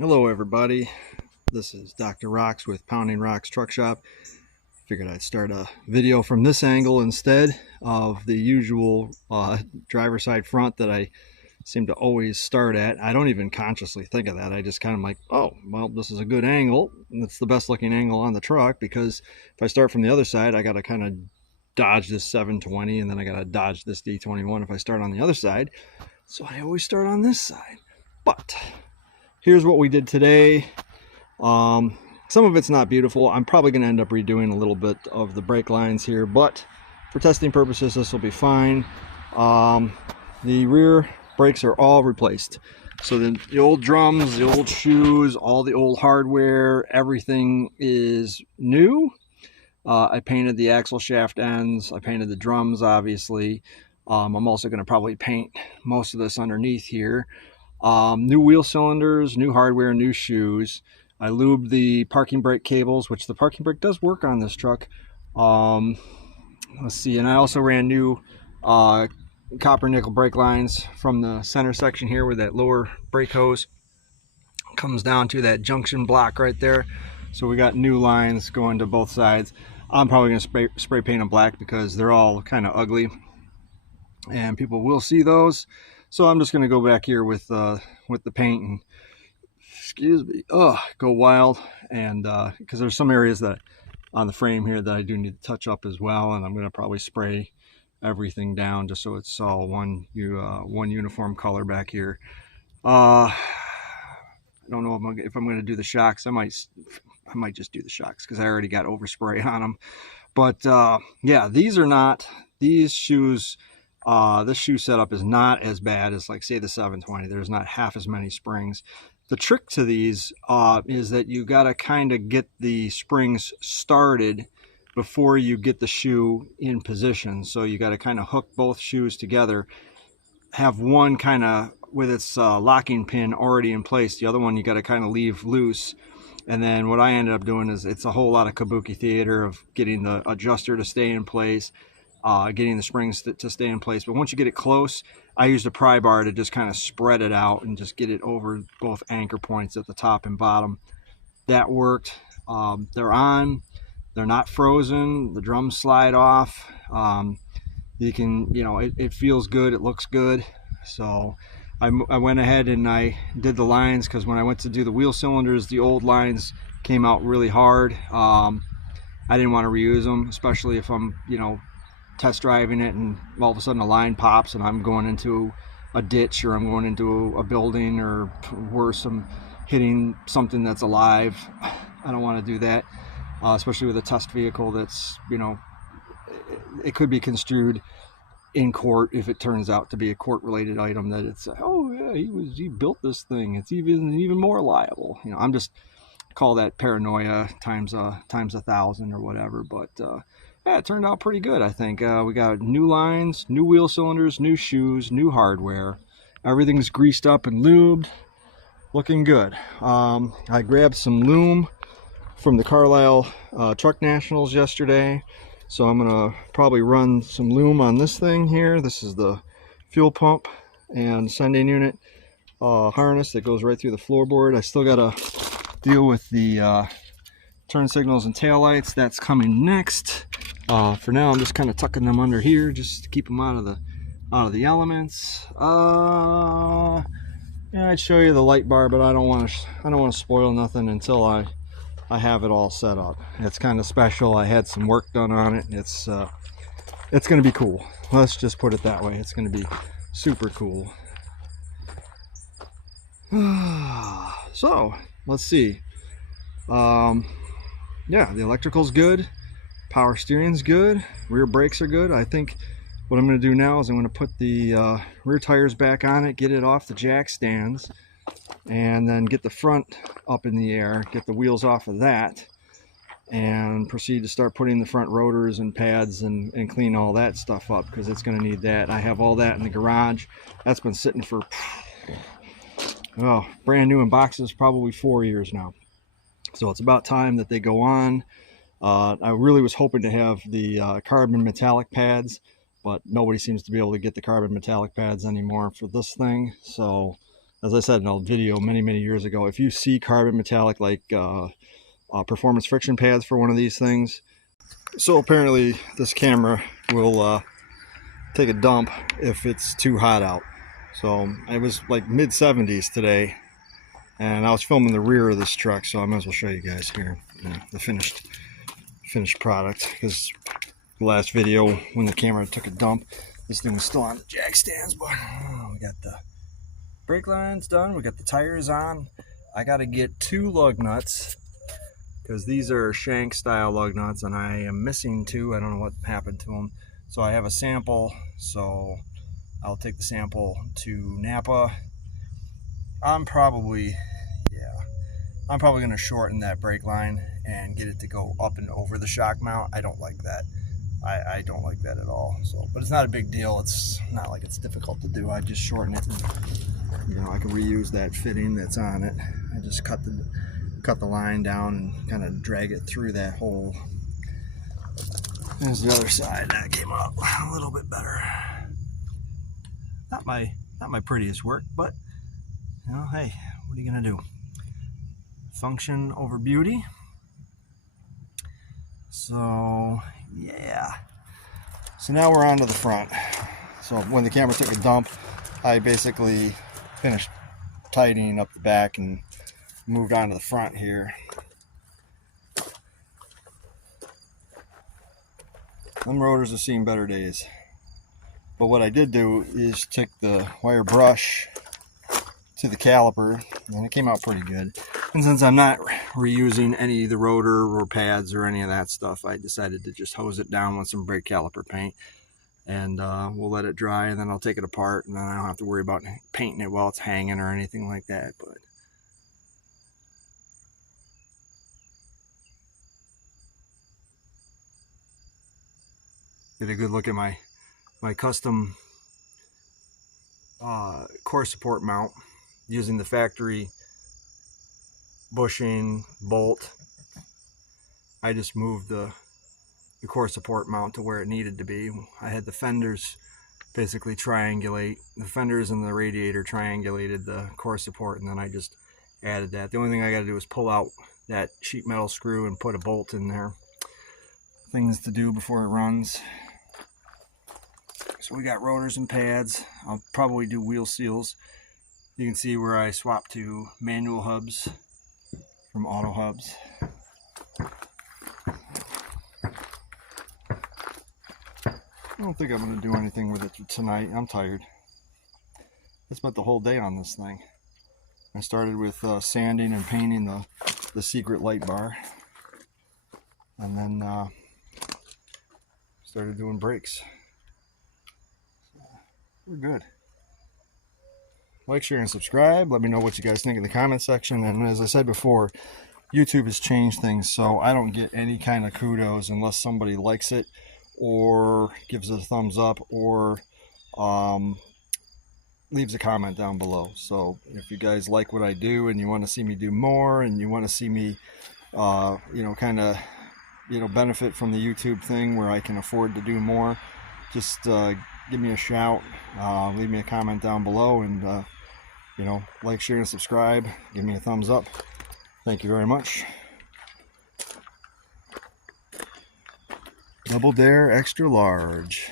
Hello everybody, this is Dr. Rocks with Pounding Rocks Truck Shop. Figured I'd start a video from this angle instead of the usual driver side front that I seem to always start at. I don't even consciously think of that. I just kind of like, oh, well, this is a good angle. It's the best looking angle on the truck, because if I start from the other side, I got to kind of dodge this 720 and then I got to dodge this D21 if I start on the other side. So I always start on this side. But here's what we did today. Some of it's not beautiful. I'm probably going to end up redoing a little bit of the brake lines here, but for testing purposes, this will be fine. The rear brakes are all replaced. So the old drums, the old shoes, all the old hardware, everything is new. I painted the axle shaft ends. I painted the drums, obviously. I'm also going to probably paint most of this underneath here. New wheel cylinders, new hardware, new shoes. I lubed the parking brake cables, which the parking brake does work on this truck. Let's see, and I also ran new copper nickel brake lines from the center section here where that lower brake hose comes down to that junction block right there. So we got new lines going to both sides. I'm probably going to spray paint them black because they're all kind of ugly and people will see those. So I'm just going to go back here with the paint and, excuse me, go wild. And because there's some areas that on the frame here that I do need to touch up as well, and I'm going to probably spray everything down just so it's all one uniform color back here. I don't know if I'm going to do the shocks. I might just do the shocks because I already got overspray on them. But yeah, these shoes. This shoe setup is not as bad as, like, say, the 720. There's not half as many springs. The trick to these is that you got to kind of get the springs started before you get the shoe in position. So you got to kind of hook both shoes together, have one kind of with its locking pin already in place. The other one you got to kind of leave loose. And then what I ended up doing is it's a whole lot of kabuki theater of getting the adjuster to stay in place, getting the springs to stay in place. But once you get it close, I used a pry bar to just kind of spread it out and just get it over both anchor points at the top and bottom. That worked. They're on. They're not frozen. The drums slide off. You can, it feels good. It looks good. So I went ahead and I did the lines, because when I went to do the wheel cylinders, the old lines came out really hard. I didn't want to reuse them, especially if I'm, test driving it and all of a sudden a line pops and I'm going into a ditch, or I'm going into a building, or worse, I'm hitting something that's alive. I don't want to do that, especially with a test vehicle that's, it could be construed in court if it turns out to be a court related item, that it's, oh yeah, he built this thing, it's even more liable. I'm just call that paranoia times 1,000 or whatever. But yeah, it turned out pretty good, I think. We got new lines, new wheel cylinders, new shoes, new hardware. Everything's greased up and lubed, looking good. I grabbed some loom from the Carlisle Truck Nationals yesterday, so I'm gonna probably run some loom on this thing here. This is the fuel pump and sending unit harness that goes right through the floorboard. I still gotta deal with the turn signals and tail lights. That's coming next. For now, I'm just kind of tucking them under here just to keep them out of the elements. Yeah, I'd show you the light bar, but I don't want to spoil nothing until I have it all set up. It's kind of special. I had some work done on it. It's going to be cool. Let's just put it that way. It's going to be super cool. So let's see. Yeah, the electrical's good. Power steering's good. Rear brakes are good. I think what I'm going to do now is I'm going to put the rear tires back on it, get it off the jack stands, and then get the front up in the air, get the wheels off of that, and proceed to start putting the front rotors and pads and clean all that stuff up, because it's going to need that. I have all that in the garage. That's been sitting for brand new in boxes, probably 4 years now. So it's about time that they go on. I really was hoping to have the carbon metallic pads, but nobody seems to be able to get the carbon metallic pads anymore for this thing. So as I said in a video many years ago, if you see carbon metallic like performance friction pads for one of these things, so apparently this camera will take a dump if it's too hot out. So it was like mid 70s today, and I was filming the rear of this truck, so I might as well show you guys here, the finished product, because the last video when the camera took a dump, this thing was still on the jack stands. But we got the brake lines done, we got the tires on. I got to get 2 lug nuts because these are shank style lug nuts, and I am missing 2. I don't know what happened to them. So I have a sample, so I'll take the sample to Napa. I'm probably going to shorten that brake line and get it to go up and over the shock mount. I don't like that. I don't like that at all. So, but it's not a big deal. It's not like it's difficult to do. I just shorten it, and, I can reuse that fitting that's on it. I just cut the line down and kind of drag it through that hole. There's the other side. That came up a little bit better. Not my prettiest work, but hey, what are you gonna do? Function over beauty. So yeah. So now we're on to the front. So when the camera took a dump, I basically finished tightening up the back and moved on to the front here. Them rotors have seen better days. But what I did do is took the wire brush to the caliper, and it came out pretty good. And since I'm not reusing any of the rotor or pads or any of that stuff, I decided to just hose it down with some brake caliper paint. And we'll let it dry, and then I'll take it apart, and then I don't have to worry about painting it while it's hanging or anything like that. But get a good look at my custom core support mount using the factory bushing bolt. I just moved the core support mount to where it needed to be. I had the fenders basically triangulate, the fenders and the radiator triangulated the core support, and then I just added that. The only thing I got to do is pull out that sheet metal screw and put a bolt in there. Things to do before it runs. So we got rotors and pads. I'll probably do wheel seals. You can see where I swapped to manual hubs from auto hubs. I don't think I'm going to do anything with it tonight. I'm tired. I spent the whole day on this thing. I started with sanding and painting the secret light bar, and then started doing brakes. We're good. Like, share, and subscribe. Let me know what you guys think in the comment section. And as I said before, YouTube has changed things, so I don't get any kind of kudos unless somebody likes it or gives it a thumbs up or leaves a comment down below. So if you guys like what I do and you want to see me do more, and you want to see me kind of benefit from the YouTube thing where I can afford to do more, just give me a shout, leave me a comment down below, and like, share, and subscribe. Give me a thumbs up. Thank you very much. Double Dare Extra Large.